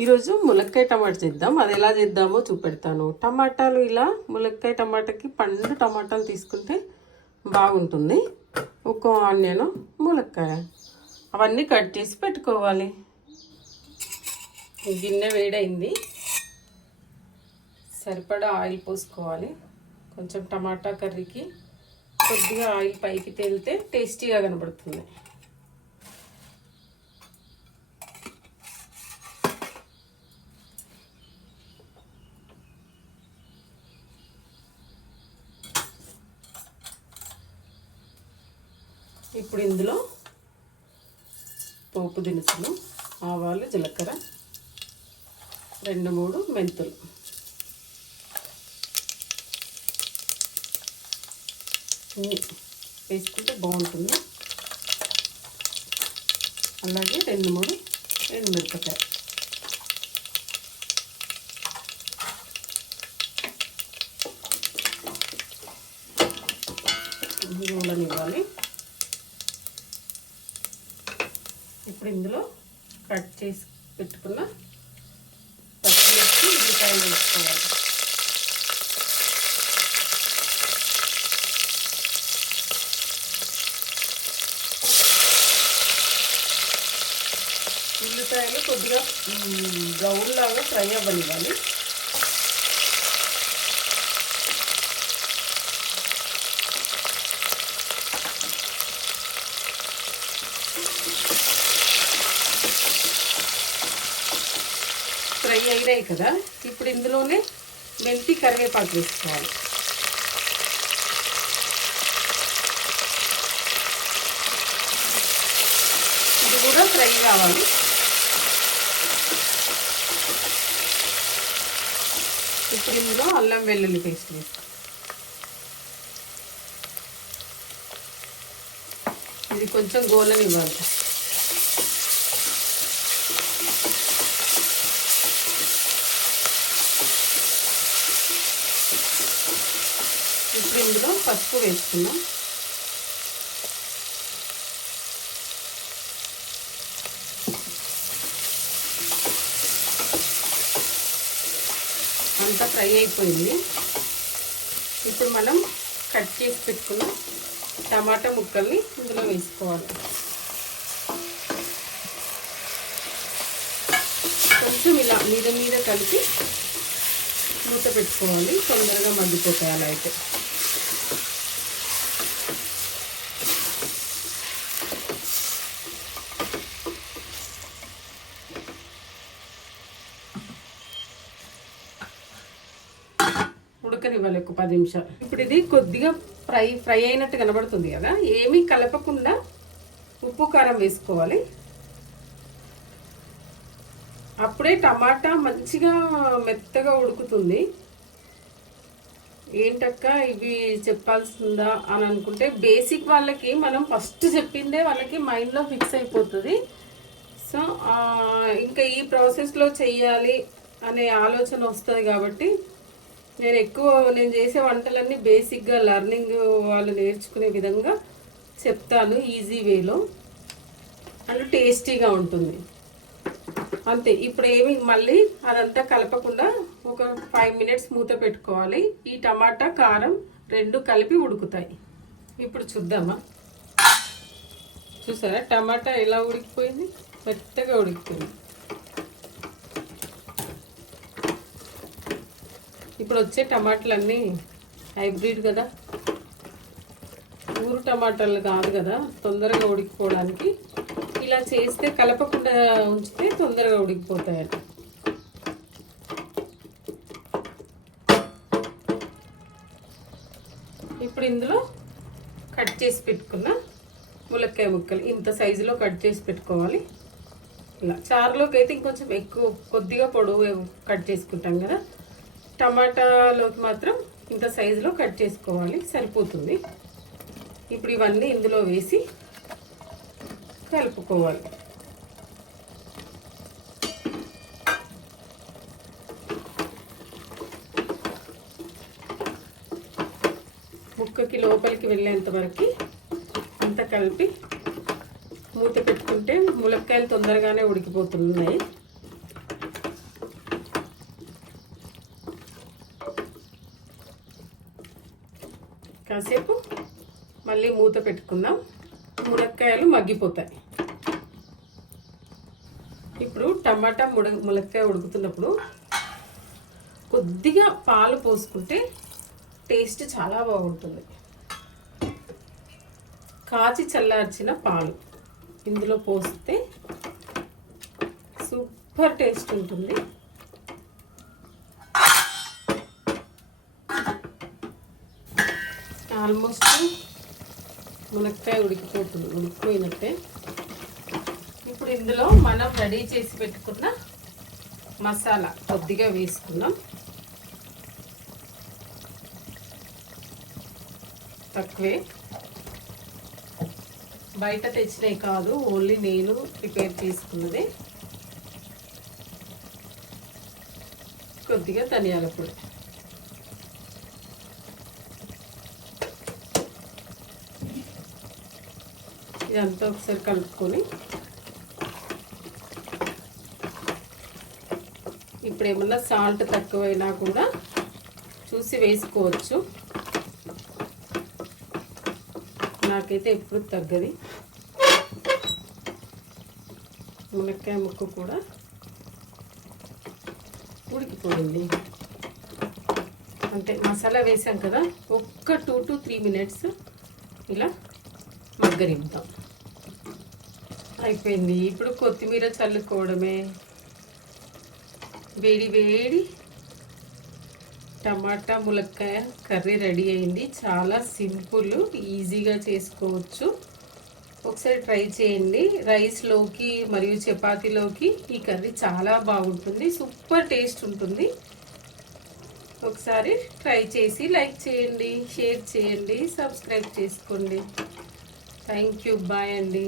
ఈరోజు ములక్కాయ టమాటా చేద్దాం. అది ఎలా చేద్దామో చూపెడతాను. టమాటాలు ఇలా ములక్కాయ టమాటాకి పండు టమాటాలు తీసుకుంటే బాగుంటుంది. ఒక్కో ఆనియన్ ములక్కాయ. అవన్నీ కట్ చేసి పెట్టుకోవాలి. గిన్నె వేడైంది. సరిపడా ఆయిల్ పోసుకోవాలి. కొంచెం టమాటా కర్రీకి కొద్దిగా ఆయిల్ పైకి తేలితే టేస్టీగా కనబడుతుంది. ఇప్పుడు ఇందులో పోపు దినుసులు ఆవాలు జీలకర్ర రెండు మూడు మెంతులు. వేసుకుంటే బాగుంటుంది. అలాగే రెండు మూడు రెండు ఇప్పుడు ఇందులో కట్ చేసి పెట్టుకున్న పచ్చిమిర్చి ఉల్లిపాయలు వేసుకోవాలి. ఉల్లిపాయలు కొద్దిగా బ్రౌన్ లాగా ఫ్రై అవ్వనివ్వాలి. ఫ్రై కదా ఇప్పుడు ఇందులోనే మెంతి కరివేపాకు వేసుకోవాలి. ఇది కూడా ఫ్రై కావాలి. ఇప్పుడు ఇందులో అల్లం వెల్లుల్లి పేస్ట్ వేస్తాం ఇది కొంచెం గోలనివ్వాలి. ఇప్పుడు ఇందులో పసుపు వేసుకున్నాం అంతా ఫ్రై అయిపోయింది. ఇప్పుడు మనం కట్ చేసి పెట్టుకున్న టమాటా ముక్కల్ని ఇందులో వేసుకోవాలి. కొంచెం ఇలా మీద మీద కలిపి మూత పెట్టుకోవాలి. తొందరగా మగ్గిపోతాయి అలా అయితే. ఉడకనివ్వాలి ఒక పది నిమిషాలు. ఇప్పుడు ఇది కొద్దిగా ఫ్రై ఫ్రై అయినట్టు కనబడుతుంది కదా ఏమీ కలపకుండా ఉప్పు కారం వేసుకోవాలి. అప్పుడే టమాటా మంచిగా మెత్తగా ఉడుకుతుంది. ఏంటక్క ఇవి చెప్పాల్సిందా అని అనుకుంటే బేసిక్ వాళ్ళకి మనం ఫస్ట్ చెప్పిందే వాళ్ళకి మైండ్లో ఫిక్స్ అయిపోతుంది. సో ఇంకా ఈ ప్రాసెస్లో చెయ్యాలి అనే ఆలోచన వస్తుంది కాబట్టి నేను ఎక్కువ నేను చేసే వంటలన్నీ బేసిక్గా లర్నింగ్ వాళ్ళు నేర్చుకునే విధంగా చెప్తాను ఈజీ వేలో అండ్ టేస్టీగా ఉంటుంది. అంతే. ఇప్పుడు ఏమి మళ్ళీ అదంతా కలపకుండా ఒక ఫైవ్ మినిట్స్ మూత పెట్టుకోవాలి. ఈ టమాటా కారం రెండు కలిపి ఉడుకుతాయి. ఇప్పుడు చూద్దామా? చూసారా? టమాటా ఎలా ఉడికిపోయింది? మెత్తగా ఉడికిపోయింది. ఇప్పుడు వచ్చే టమాటాలన్నీ హైబ్రిడ్ కదా. ఊరు టమాటాలు కాదు కదా తొందరగా ఉడికిపోవడానికి. ఇలా చేస్తే కలపకుండా ఉంచితే తొందరగా ఉడికిపోతాయట ఇప్పుడు ఇందులో కట్ చేసి పెట్టుకున్న ములక్కాయ ముక్కలు ఇంత సైజులో కట్ చేసి పెట్టుకోవాలి. ఇలా చారులోకి అయితే ఇంకొంచెం ఎక్కువ కొద్దిగా పొడవు కట్ చేసుకుంటాం కదా. టమాటాలోకి మాత్రం ఇంత సైజులో కట్ చేసుకోవాలి సరిపోతుంది. ఇప్పుడు ఇవన్నీ ఇందులో వేసి కలుపుకోవాలి. ముక్కకి లోపలికి వెళ్ళేంత వరకు అంతా కలిపి మూత పెట్టుకుంటే ములక్కాయలు తొందరగానే ఉడికిపోతున్నాయి. కాసేపు మళ్ళీ మూత పెట్టుకుందాం. మునక్కాయలు మగ్గిపోతాయి. ఇప్పుడు టమాటా ముడ ములక్కాయ ఉడుకుతున్నప్పుడు కొద్దిగా పాలు పోసుకుంటే టేస్ట్ చాలా బాగుంటుంది. కాచి చల్లార్చిన పాలు ఇందులో పోస్తే సూపర్ టేస్ట్ ఉంటుంది. ఆల్మోస్ట్ మునక్కాయ ఉడికిపోతుంది ఉడికిపోయినట్టే ఇప్పుడు ఇందులో మనం రెడీ చేసి పెట్టుకున్న మసాలా కొద్దిగా వేసుకున్నాం తక్కువే. బయట తెచ్చినవి కాదు ఓన్లీ నేను ప్రిపేర్ చేసుకున్నది. కొద్దిగా ధనియాల పొడి. ఇదంతా ఒకసారి కలుపుకొని ఇప్పుడు ఏమన్నా సాల్ట్ తక్కువైనా కూడా చూసి వేసుకోవచ్చు. నాకైతే ఎప్పుడు తగ్గది. మునక్కాయ ముక్క కూడా ఉడికిపోయింది. అంటే మసాలా వేసాం కదా ఒక్క టూ టు త్రీ మినిట్స్ ఇలా మగ్గనిద్దాం అయిపోయింది. ఇప్పుడు కొత్తిమీర చల్లుకోవడమే. వేడి వేడి టమాటా ములక్కాయ కర్రీ రెడీ అయింది. చాలా సింపుల్ ఈజీగా చేసుకోవచ్చు. ఒకసారి ట్రై చేయండి. రైస్లోకి మరియు చపాతీలోకి ఈ కర్రీ చాలా బాగుంటుంది. సూపర్ టేస్ట్ ఉంటుంది. ఒకసారి ట్రై చేసి లైక్ చేయండి షేర్ చేయండి సబ్స్క్రైబ్ చేసుకోండి. థ్యాంక్ యూ బాయ్ అండి